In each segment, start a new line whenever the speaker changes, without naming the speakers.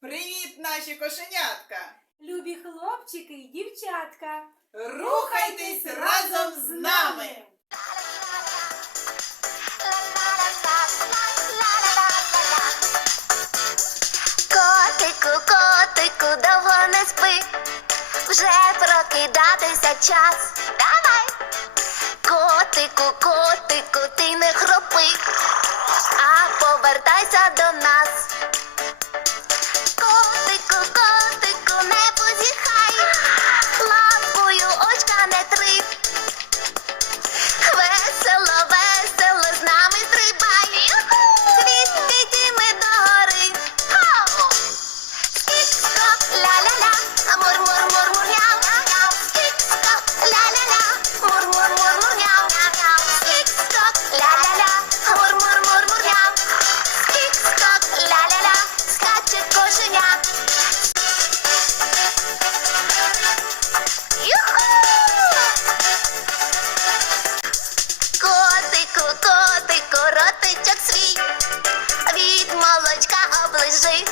Привіт, наші кошенятка!
Любі хлопчики і дівчатка.
Рухайтесь разом з нами!
Котику, котику, довго не спи, вже прокидатися час. Давай. Котику, котику, ти не хропи, а повертайся до нас. Patrick. Оближи.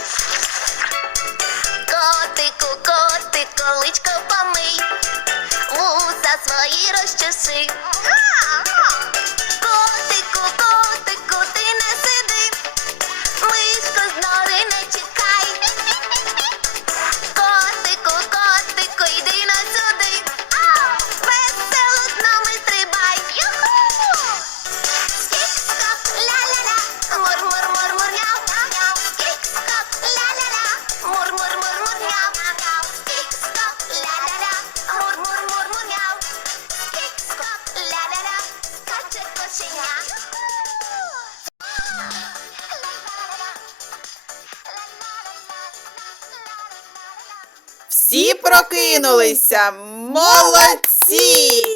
Котику, котику, личко помий, вуса свої розчеси.
Всі прокинулися! Молодці!